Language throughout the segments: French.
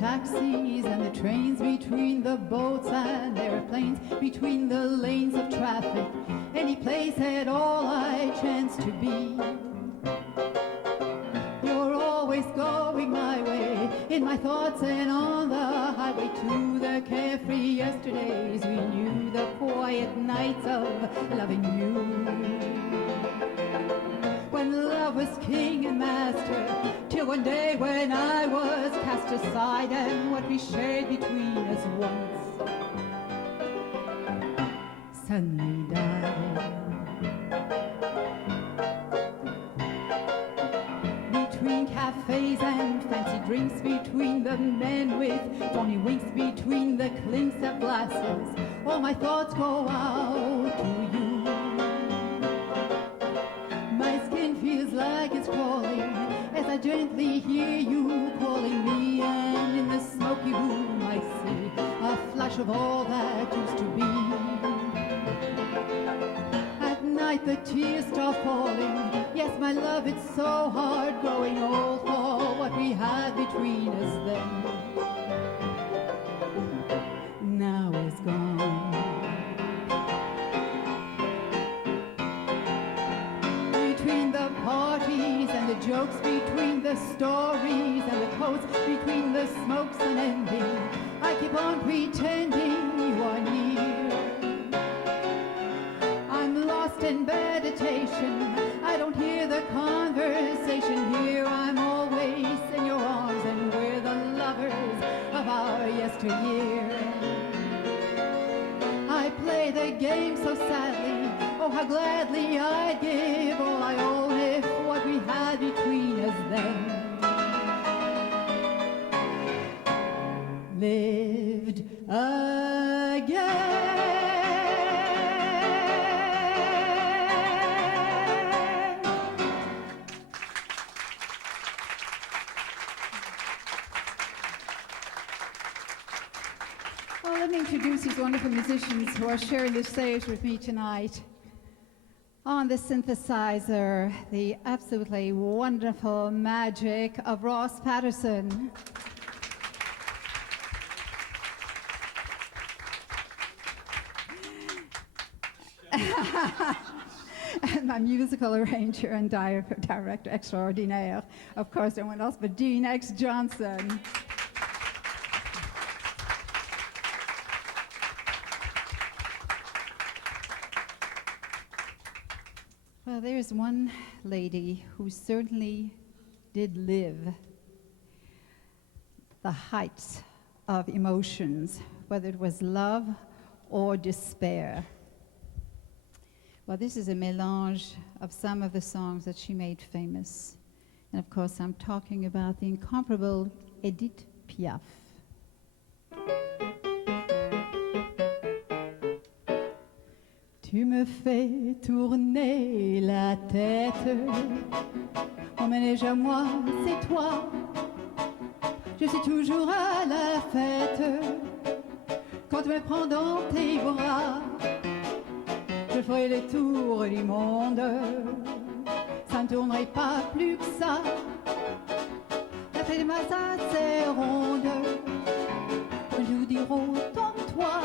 taxis and the trains, between the boats and airplanes, between the lanes of traffic, any place at all I chance to be. You're always going my way, in my thoughts and on the highway to the carefree yesterdays we knew, the quiet nights of loving you. When love was king and master, till one day when I was cast aside, and what we shared between us once suddenly died. Between cafes and fancy drinks, between the men with phony winks, between the clinks of glasses, all my thoughts go out to you. My skin feels like it's crawling as I gently hear you calling me, and in the smoky room I see a flash of all that used to be. At night the tears start falling, yes, my love, it's so hard growing old for what we had between us then. Now is gone. Between the parties and the jokes, between the stories and the quotes, between the smokes and ending, I keep on pretending you are near. I'm lost in meditation, I don't hear the conversation here. I'm always in your arms and we're the lovers of our yesteryear. I play the game so sadly, oh how gladly I'd give all I own if what we had between us then lived again. Well, let me introduce these wonderful musicians who are sharing the stage with me tonight. On the synthesizer, the absolutely wonderful magic of Ross Patterson. And my musical arranger and director extraordinaire, of course, no one else but Dean X. Johnson. Well, there's one lady who certainly did live the heights of emotions, whether it was love or despair. Well, this is a mélange of some of the songs that she made famous. And of course, I'm talking about the incomparable Edith Piaf. Tu me fais tourner la tête, mon manège à moi, c'est toi. Je suis toujours à la fête, quand tu me prends dans tes bras. Je ferai le tour du monde, ça ne tournerait pas plus que ça. La fête de ma c'est ronde, je vous dirai autant que toi.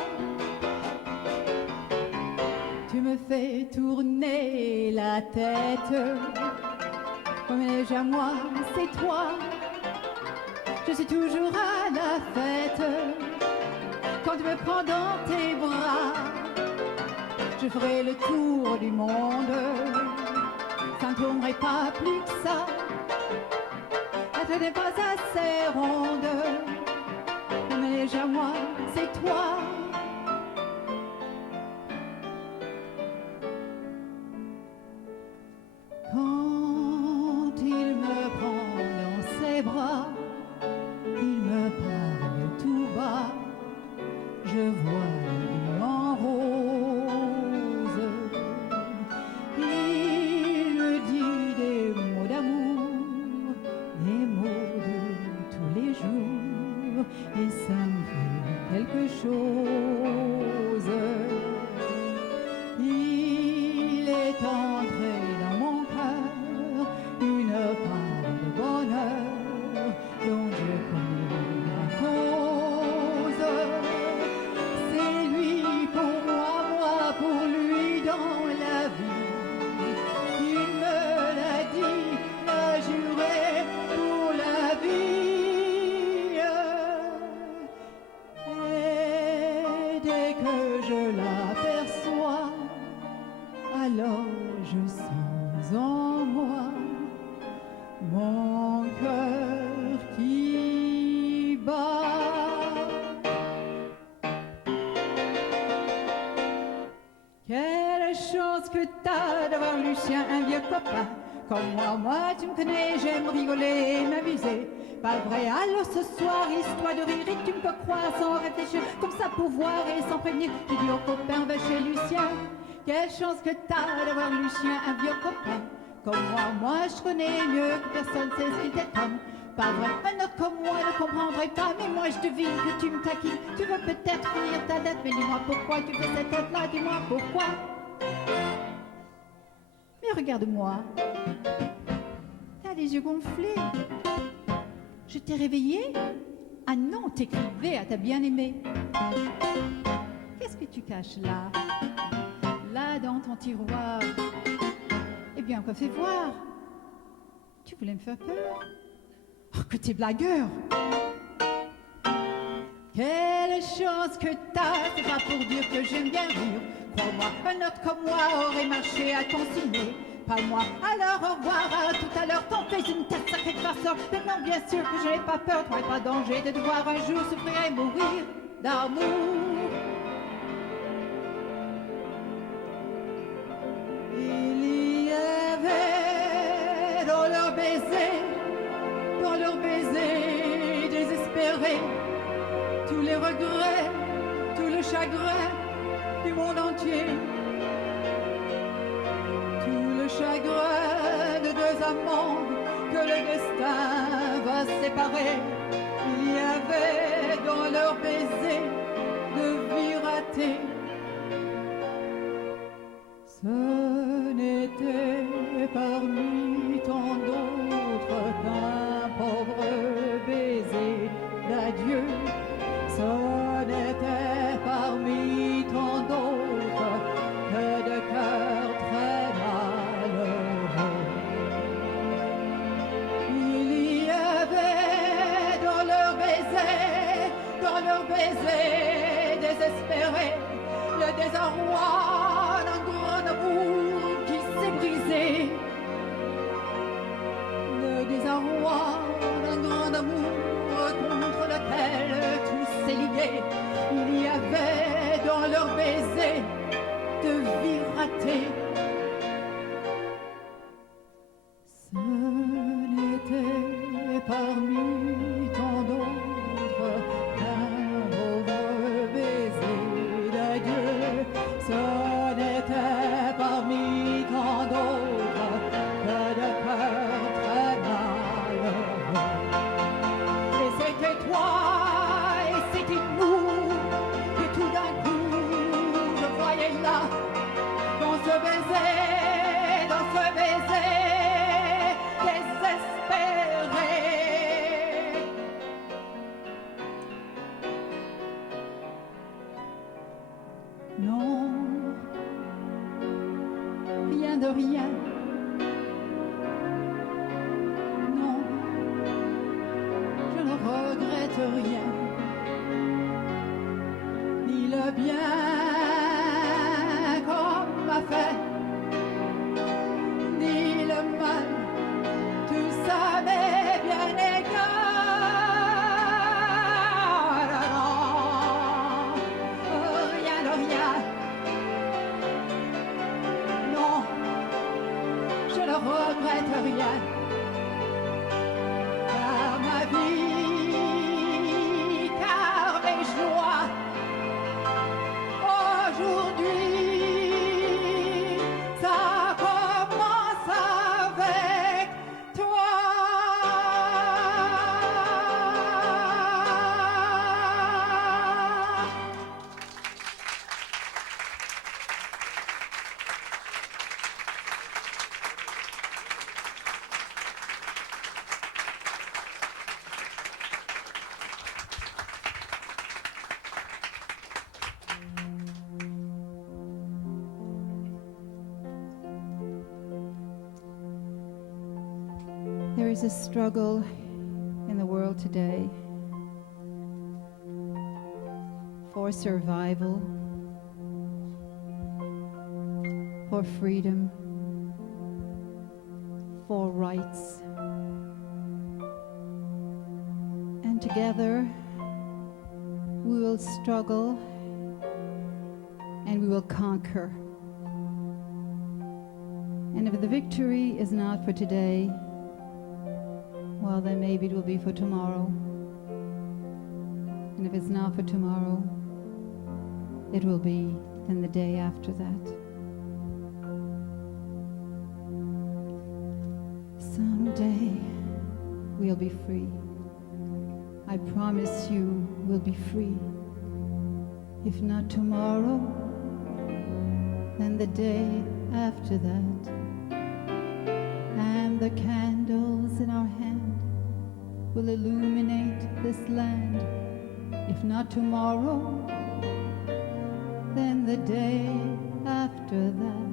Tu me fais tourner la tête, mon ménage à moi, c'est toi. Je suis toujours à la fête, quand tu me prends dans tes bras. Je ferai le tour du monde, ça ne tournerait pas plus que ça. La fête n'est pas assez ronde, mon ménage à moi, c'est toi. Quand il me prend dans ses bras, il me parle tout bas, je vois lui en rose. Il me dit des mots d'amour, des mots de tous les jours, et ça me fait quelque chose. Il est entré dans mon cœur une part de bonheur dont je connais la dès que je l'aperçois, alors je sens en moi mon cœur qui bat. Quelle chance que t'as d'avoir Lucien, un vieux copain comme moi. Moi, tu me connais, j'aime rigoler et m'amuser. Pas vrai, alors ce soir, histoire de rire, et tu me peux croire sans réfléchir, comme ça pour voir et sans prévenir. J'ai dit au copain, on va chez Lucien. Quelle chance que t'as d'avoir Lucien, un vieux copain comme moi. Moi, je connais mieux que personne, c'est ce qu'il t'étonne. Pas vrai, un autre comme moi ne comprendrait pas, mais moi je devine que tu me taquines. Tu veux peut-être finir ta dette, mais dis-moi pourquoi tu fais cette tête-là, dis-moi pourquoi. Mais regarde-moi, t'as les yeux gonflés. Je t'ai réveillé? Ah non, t'écrivais à ta bien-aimée. Qu'est-ce que tu caches là? Là dans ton tiroir. Eh bien, quoi, fais voir. Tu voulais me faire peur? Oh, que t'es blagueur! Quelle chance que t'as, c'est pas pour dire que j'aime bien rire. Crois-moi, un autre comme moi aurait marché à consigner. Pas moi, alors au revoir, à tout à l'heure, t'en fais une tête sacrée de farceur. Mais non, bien sûr que je n'ai pas peur, toi, pas danger de devoir un jour souffrir et mourir d'amour. Il y avait dans leur baiser désespéré, tous les regrets, tout le chagrin du monde entier. Tout le chagrin de deux amants que le destin va séparer. Il y avait dans leur baiser de vie ratée. Ce n'était parmi tant d'autres qu'un pauvre baiser d'adieu. Ce n'était parmi tant d'autres que de cœurs très malheureux. Il y avait dans leur baiser désespéré, le désarroi d'un grand amour qui s'est brisé. Le désarroi d'un grand amour contre lequel tout s'est lié. Il y avait dans leur baiser de vie ratée. Ce n'était parmi tant d'autres qu'un pauvre baiser d'adieu. Ce n'était parmi tant d'autres que de cœurs très malheureux. Et c'était toi, et c'était nous, et tout d'un coup, je voyais là, dans ce baiser, désespéré. Non, rien de rien. Non, je ne regrette rien. Ni le bien qu'on m'a fait, ni le mal, tout ça m'est bien égal. Non, rien de rien. Non, je ne regrette rien. Car ma vie, car mes joies, aujourd'hui, ça commence avec toi. There is a struggle in the world today for survival, for freedom, for rights. And together we will struggle and we will conquer. And if the victory is not for today, well, then maybe it will be for tomorrow. And if it's not for tomorrow, it will be then the day after that. Someday we'll be free. I promise you we'll be free. If not tomorrow, then the day after that. And the candles in our hand will illuminate this land. If not tomorrow, then the day after that.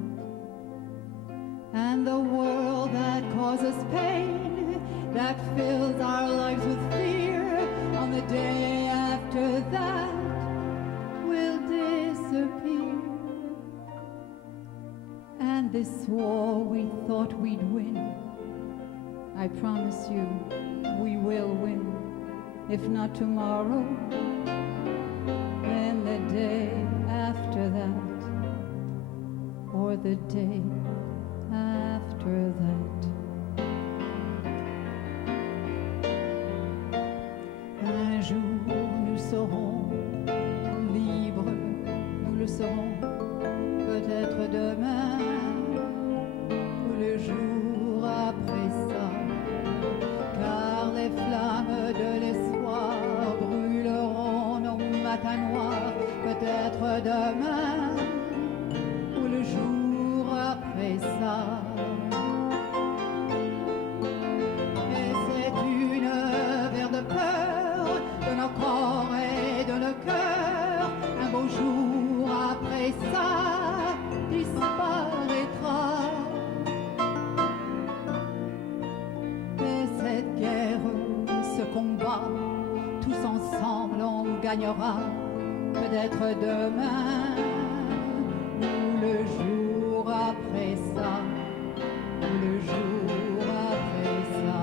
And the world that causes pain, that fills our lives with fear, on the day after that will disappear. And this war we thought we'd win, I promise you we will win. If not tomorrow, then the day after that, or the day after that. Un jour nous serons libres, nous le serons peut-être demain, ou le jour après ça, car les flammes de l'espoir brûleront nos matins noirs, peut-être demain, ou le jour après ça. Et c'est une vers de peur de nos corps et de nos cœurs, un beau jour après ça disparaîtra. Et cette guerre, ce combat, tous ensemble on gagnera, peut-être demain, ou le jour après ça, ou le jour après ça.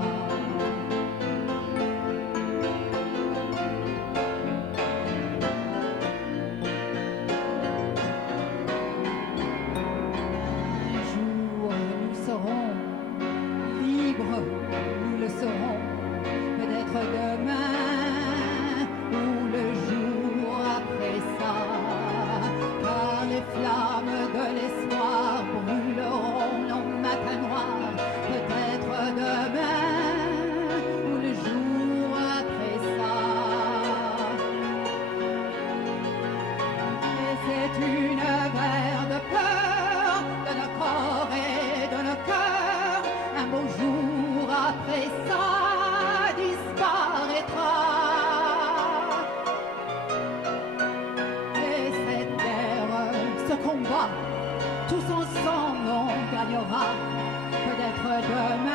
Un jour nous serons libres, nous le serons, peut-être demain, ou le jour après ça, car les flammes de l'espoir brûleront nos matins noirs, peut-être demain, ou le jour après ça. Et c'est une guerre de peur de nos corps et de nos cœurs, un beau jour après ça disparaîtra. Et cette guerre, ce combat, tous ensemble on gagnera, peut-être demain.